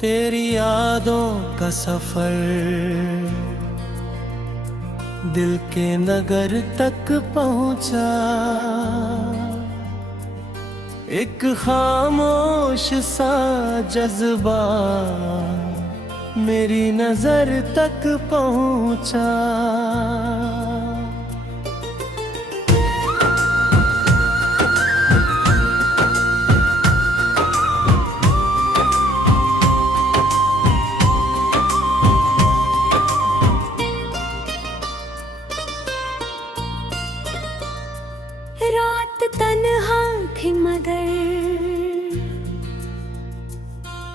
तेरी यादों का सफर दिल के नगर तक पहुंचा। एक खामोश सा जज्बा मेरी नजर तक पहुंचा। रात तन्हा थी मगर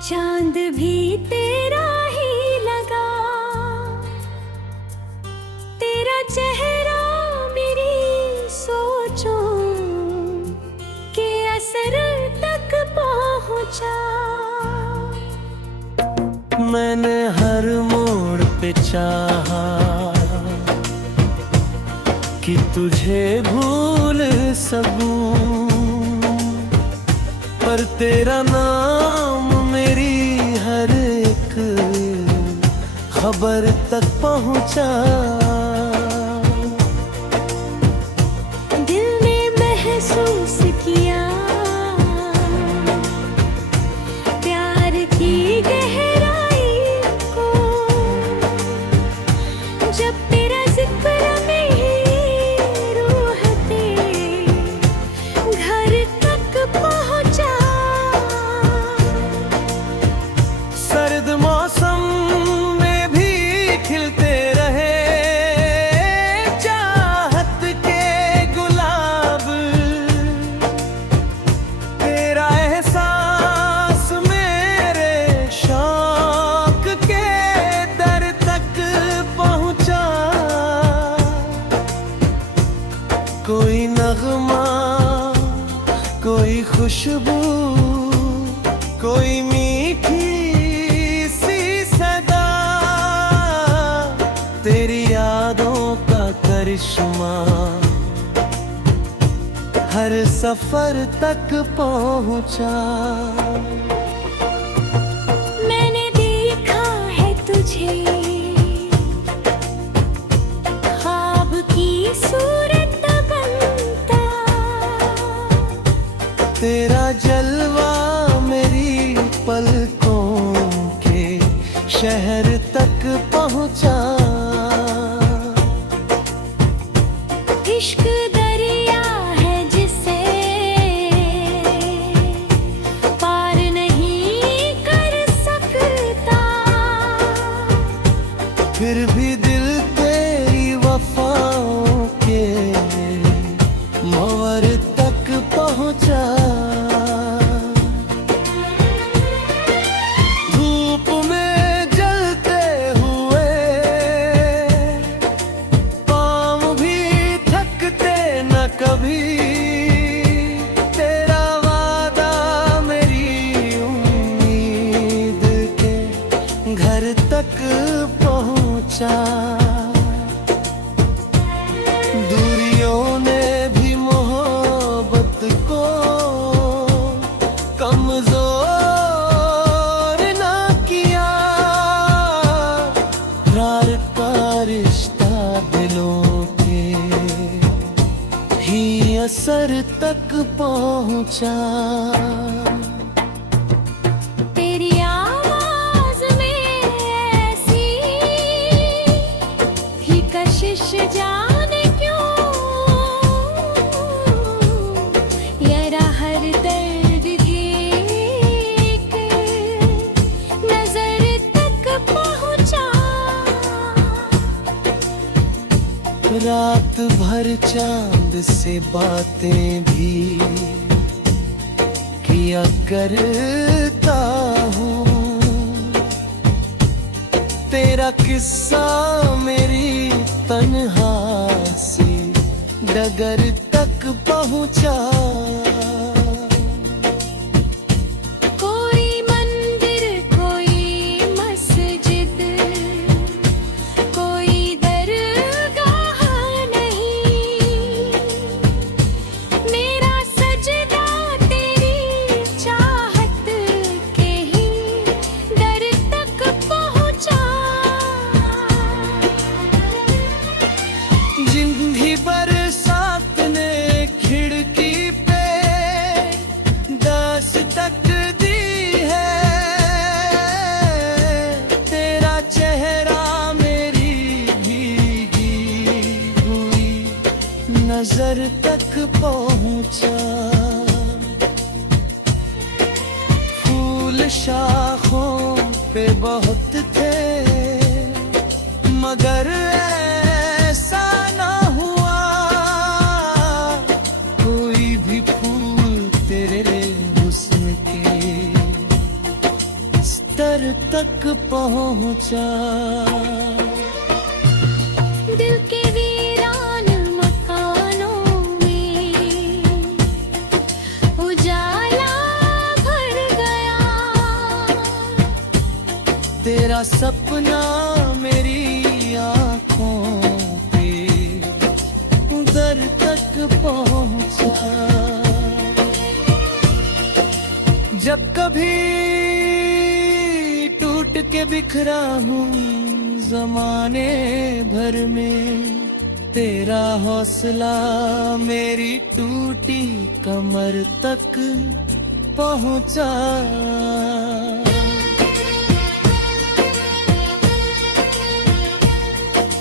चांद भी तेरा ही लगा। तेरा चेहरा मेरी सोचों के असर तक पहुंचा। मैंने हर मोड़ पे चाहा कि तुझे भूल सकूं, पर तेरा नाम मेरी हर एक खबर तक पहुंचा। दिल ने महसूस किया प्यार की गहराई को, जब तेरा जिक्र कोई नगमा, कोई खुशबू, कोई मीठी सी सदा, तेरी यादों का करिश्मा हर सफर तक पहुंचा। मैंने देखा है तुझे ख्वाब की सूरत बनता। तेरा जलवा मेरी पलकों के शहर तक पहुंचा। इश्क दरिया है जिसे पार नहीं कर सकता, फिर भी दिल तेरी वफाओं के मोहर तक पहुंचा। धूप में जलते हुए पाँव भी थकते न कभी, तेरा वादा मेरी उम्मीद के घर तक पहुंचा। दूरियों ने भी मोहब्बत को कमजोर ना किया, प्यार का रिश्ता दिलों के ही असर तक पहुंचा। तेरी आवाज में ऐसी थी कशिश, जाने क्यों यारा हर दर्द एक नजर तक पहुंचा। रात भर चांद से बातें भी किया करता हूँ, तेरा किस्सा मेरी तन्हासी डगर तक पहुंचा। कोई मंदिर, कोई मस्जिद, कोई दरगाह नहीं, मेरा सजदा तेरी चाहत के ही दर सर तक पहुंचा। फूल शाखों पे बहुत थे मगर ऐसा ना हुआ, कोई भी फूल तेरे हुस्न के स्तर तक पहुंचा। दिल के वीरान मकानों में उजाला भर गया। तेरा सपना मेरी आँखों पे उधर तक पहुंचा। जब कभी टूट के बिखरा हूँ जमाने भर में, तेरा हौसला मेरी टूटी कमर तक पहुंचा।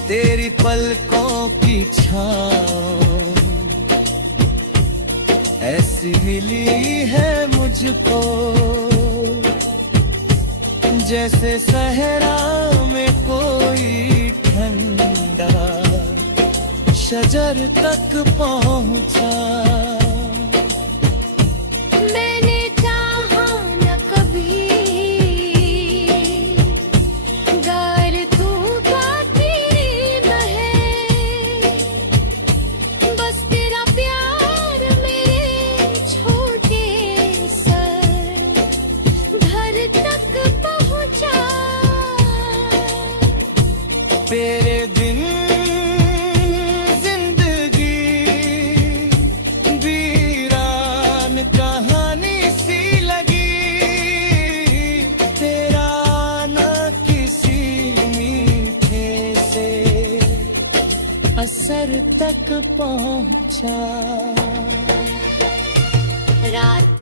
तेरी पलकों की छाँव ऐसी मिली है मुझको, जैसे सहरा में कोई ठंडा शजर तक पहुंचा। मैंने चाहा न कभी गार तू गाती रहे, बस तेरा प्यार मेरे छोटे सर घर तक पहुंचा। तेरे दिन जिंदगी वीरान कहानी सी लगी, तेरा ना किसी मीठे से असर तक पहुंचा। रात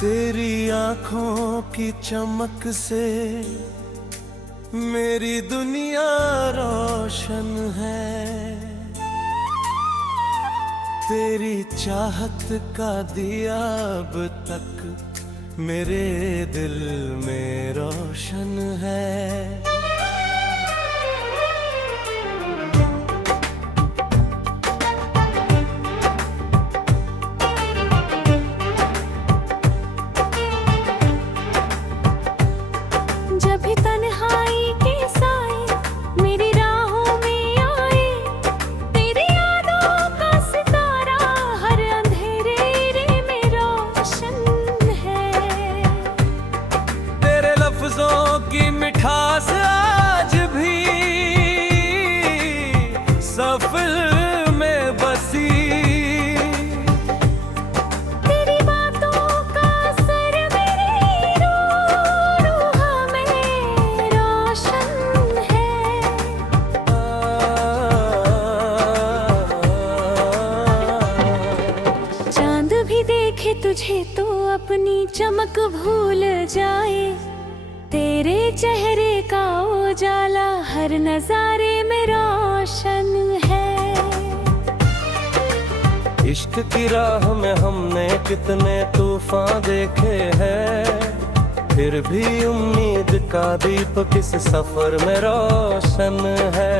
तेरी आँखों की चमक से मेरी दुनिया रोशन है। तेरी चाहत का दिया अब तक मेरे दिल में रोशन है। जब भी तन्हाई के साए मेरी राहों में आए, तेरी यादों का सितारा हर अंधेरे में रोशन है। तेरे लफ्जों की मिठास आज भी सफल में बसी, तेरी बातों का असर मेरी रूह में रोशन है। चांद भी देखे तुझे तो अपनी चमक भूल जाए, तेरे चेहरे का उजाला हर नजारे में रोशन है। इश्क की राह में हमने कितने तूफान देखे हैं, फिर भी उम्मीद का दीपक इस सफर में रोशन है।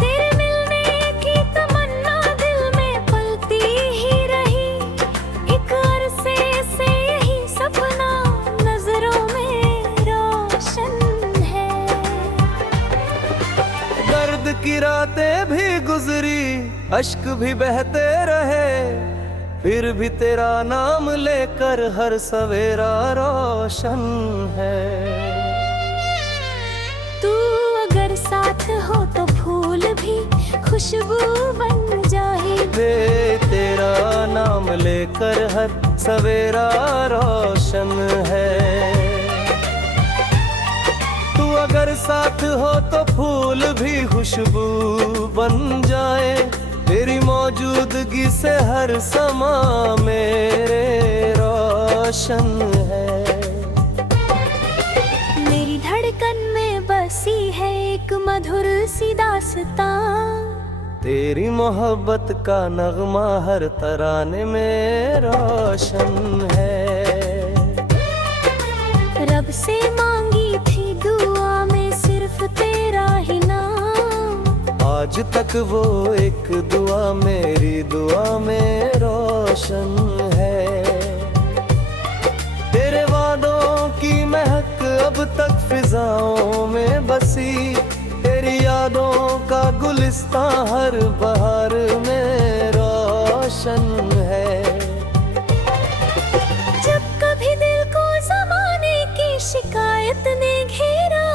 तेरे मिलने की तमन्ना दिल में पलती ही रही, एक अरसे से यही सपना नजरों में रोशन है। दर्द की रातें भी गुजरी, अश्क भी बहते रहे, फिर भी तेरा नाम लेकर हर सवेरा रोशन है। तू अगर साथ हो तो फूल भी खुशबू बन जाए। वे तेरा नाम लेकर हर सवेरा रोशन है। तू अगर साथ हो तो फूल भी खुशबू बन जाए। तेरी मौजूदगी से हर समा मेरे रोशन है। मेरी धड़कन में बसी है एक मधुर सी दास्तां। तेरी मोहब्बत का नगमा हर तराने में रोशन है। रब से मांगी थी दुआ में सिर्फ तेरा ही नाम। आज तक वो एक दुआ मेरी दुआ में रोशन है। तेरे वादों की महक अब तक फिजाओं में बसी। तेरी यादों का गुलिस्तां हर बहार में रोशन है। जब कभी दिल को ज़माने की शिकायत ने घेरा,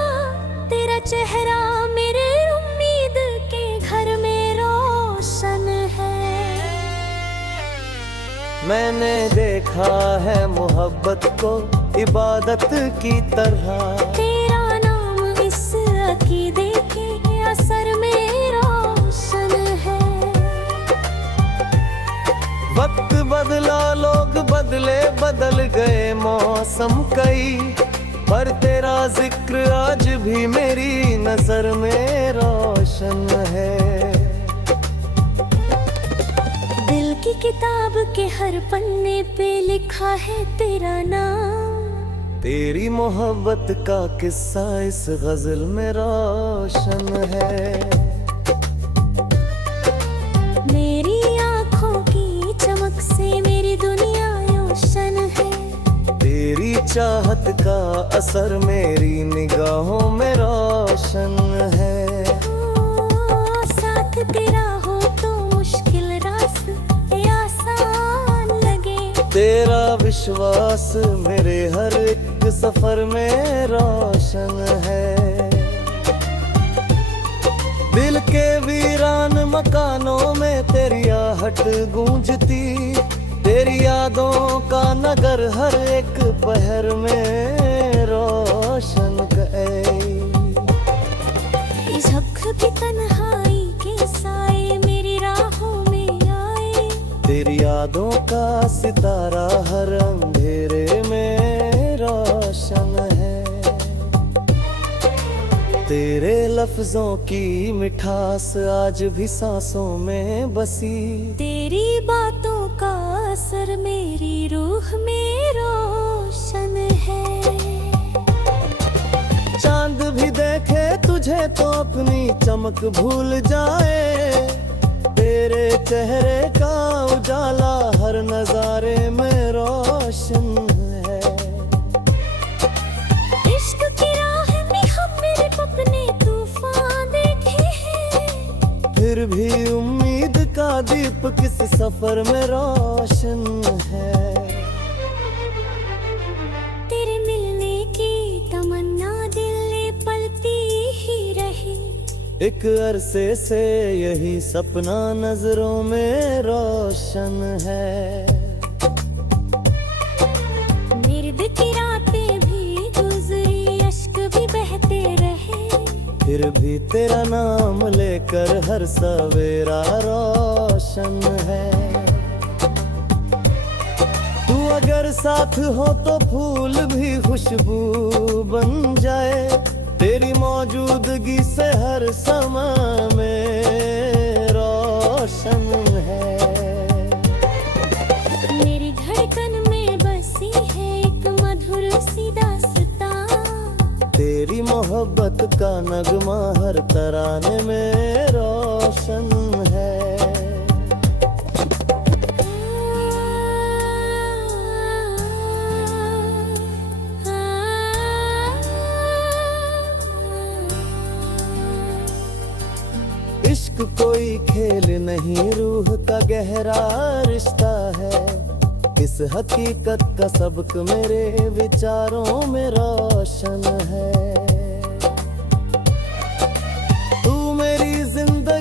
तेरा चेहरा मेरे उम्मीद के घर में रोशन है। मैंने देखा है मोहब्बत को इबादत की तरह। तेरा नाम इस अकीदे के असर में रोशन है। वक्त बदला लोग बदले बदल गए मौसम कई, पर तेरा जिक्र आज भी मेरी नजर में रोशन है। दिल की किताब के हर पन्ने पे लिखा है तेरा नाम। तेरी मोहब्बत का किस्सा इस गजल में रोशन है। मेरी आँखों की चमक से मेरी दुनिया रोशन है। तेरी चाहत का असर मेरी निगाहों में रोशन है। साथ तेरा हो तो मुश्किल रास्ते आसान लगे। तेरा विश्वास मेरे हर एक सफर में रोशन है। दिल के वीरान मकानों में तेरी आहट गूंजती। तेरी यादों का नगर हर एक पहर में रोशन है। इस हक की तन्हाई के साए मेरी राहों में आए। तेरी यादों का सितारा हर अंधेरे में रोशन है। तेरे लफ्जों की मिठास आज भी सांसों में बसी। तेरी बातों का असर मेरी रूह में रोशन है। चांद भी देखे तुझे तो अपनी चमक भूल जाए। तेरे चेहरे का उजाला हर नजारे में रोशन है। इश्क की राह में हम मेरे अपने तूफान देखे हैं। फिर भी उम्मीद का दीप किस सफर में रोशन है। तेरे मिलने की तमन्ना दिल में पलती ही रही। एक अरसे से यही सपना नजरों में रोशन है। निर्द की रातें भी गुजरी, अश्क भी बहते रहे। फिर भी तेरा नाम लेकर हर सवेरा रोशन है। तू अगर साथ हो तो फूल भी खुशबू बन जाए। तेरी मौजूदगी से हर समा में रोशन है। मेरी धड़कन में बसी है एक मधुर सी दास्तां। तेरी मोहब्बत का नगमा हर तराने में रोशन है। इश्क कोई खेल नहीं, रूह का गहरा रिश्ता है। इस हकीकत का सबक मेरे विचारों में रोशन है।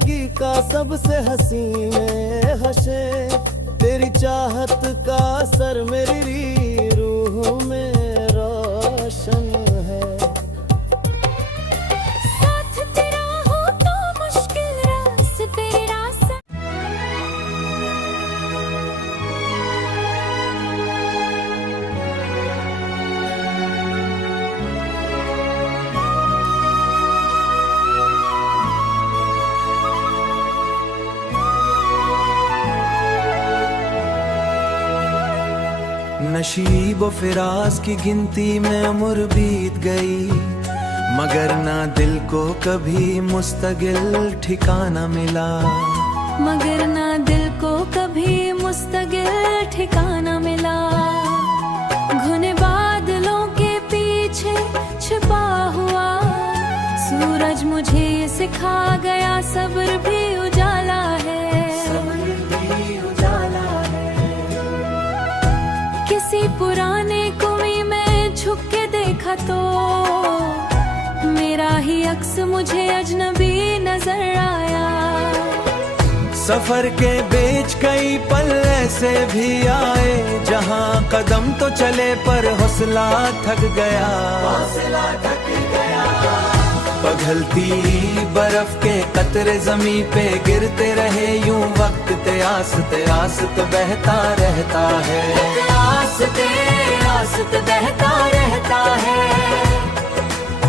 जिंदगी का सबसे हसी में हशे, तेरी चाहत का असर मेरी रूह में रोशन है। साथ तेरा हो तो मुश्किल रास्ते रास्ते। नशीब व फिराज की गिनती में उम्र बीत गई, मगर ना दिल को कभी मुस्तकिल ठिकाना मिला। मगर ना दिल को कभी मुस्तकिल ठिकाना मिला। घने बादलों के पीछे छिपा हुआ सूरज मुझे ये सिखा गया, सब्र भी उजाला है। किसी पुराने कुएं में झुक के देखा तो मेरा ही अक्स मुझे अजनबी नजर आया। सफर के बीच कई पल ऐसे भी आए, जहां कदम तो चले पर हौसला थक गया। पिघलती बर्फ के कतरे जमी पे गिरते रहे, यूं वक्त ते आसत बहता रहता है। आस्ते आस्ते बहता रहता है।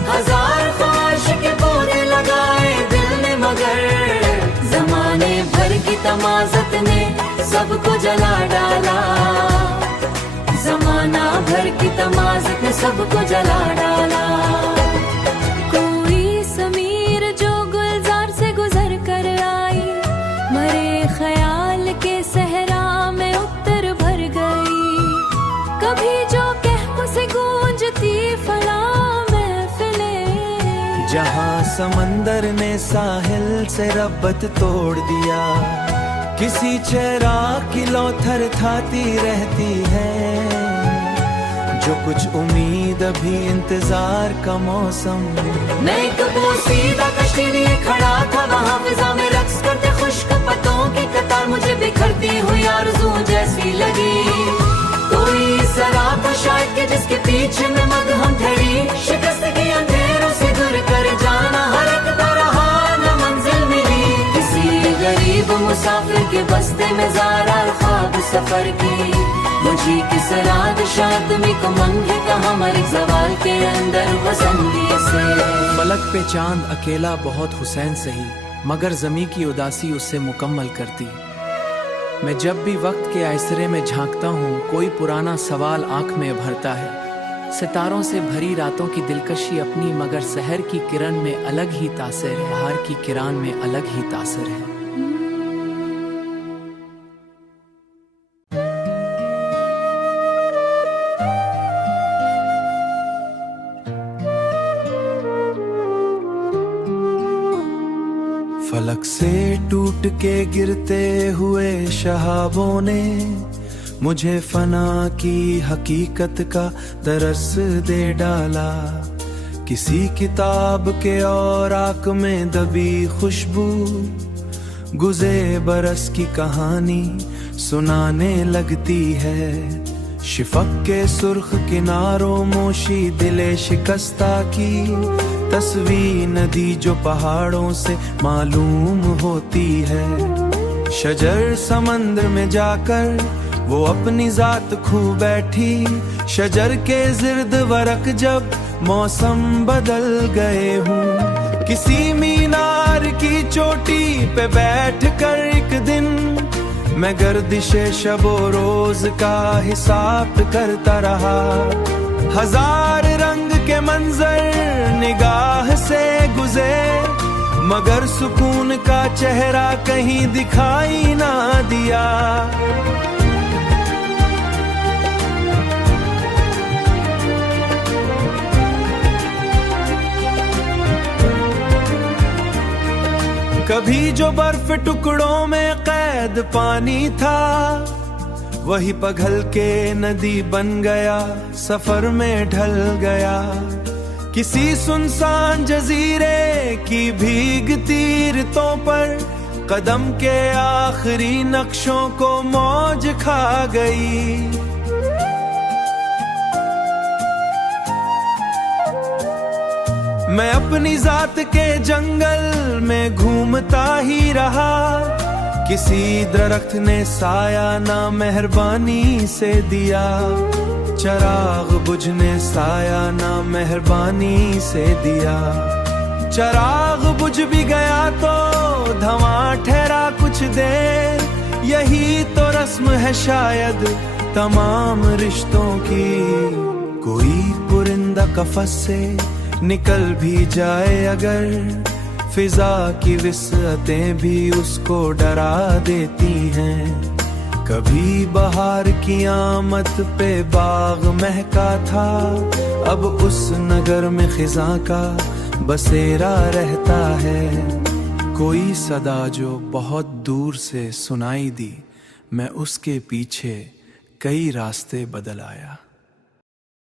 हजार ख्वाहिश के पौधे लगाए दिल में, मगर जमाने भर की तमाज़त ने सबको जला डाला। जमाना भर की तमाज़त ने सबको जला डाला। कोई समीर जो गुलजार से गुजर कर आई, मरे ख्याल के सहरा में उत्तर भर गई। कभी जो कहकों से गूंजती फला महफिलें, जहां समंदर ने साहिल से रब्बत तोड़ दिया, किसी चेहरा की लौ थर थाती रहती है। जो कुछ उम्मीद अभी इंतजार का मौसम। मैं एक पोसीदा कश्ती लिए खड़ा था, वहाँ फिजा में रक्स करते खुश्क पत्तों की कतार मुझे बिखरती हुई आरज़ू जैसी लगी। कोई सराप शायद के जिसके पीछे में मदहम ठहरी, शिकस्त के अंधेरों से दूर कर जाना हरकता रहा, न मंजिल मिली। किसी गरीब मुसाफिर के बस्ते में ज़ारा ख्वाब सफर की, मुझे किस रात शादमी को मंगे कहाँ मर ज़वाल के अंदर वसंदी से। फलक पे चांद अकेला बहुत हुसैन सही, मगर ज़मी की उदासी उससे मुकम्मल करती। मैं जब भी वक्त के आइसरे में झांकता हूँ, कोई पुराना सवाल आंख में भरता है। सितारों से भरी रातों की दिलकशी अपनी, मगर सहर की किरण में अलग ही तासर है। बहार की किरण में अलग ही तासर है। फलक से टूट के गिरते हुए शहाबों ने मुझे फना की हकीकत का दरस दे डाला। किसी किताब के औराक में दबी खुशबू गुज़े बरस की कहानी सुनाने लगती है। शिफक के सुर्ख किनारों मोशी दिले शिकस्ता की तस्वीर नदी जो पहाड़ों से मालूम होती है। शजर समंदर में जाकर वो अपनी जात खो बैठी, शजर के जिर्द वरक जब मौसम बदल गए हूँ। किसी मीनार की चोटी पे बैठ कर एक दिन मैं गर्दिशे शबो रोज का हिसाब करता रहा। हजार रंग के मंजर निगाह से गुजरे, मगर सुकून का चेहरा कहीं दिखाई ना दिया। कभी जो बर्फ टुकड़ों में कैद पानी था, वही पिघल के नदी बन गया, सफर में ढल गया। किसी सुनसान जजीरे की भीगती रेतों पर कदम के आखिरी नक्शों को मौज खा गई। मैं अपनी जात के जंगल में घूमता ही रहा, किसी दरख्त ने साया ना मेहरबानी से दिया, चराग बुझने साया ना मेहरबानी से दिया। चराग बुझ भी गया तो धुआं ठहरा कुछ देर, यही तो रस्म है शायद तमाम रिश्तों की। कोई पुरिंदा कफस से निकल भी जाए अगर, फिजा की विसअतें भी उसको डरा देती हैं। कभी बहार की आमद पे बाग महका था, अब उस नगर में खिजा का बसेरा रहता है। कोई सदा जो बहुत दूर से सुनाई दी, मैं उसके पीछे कई रास्ते बदल आया।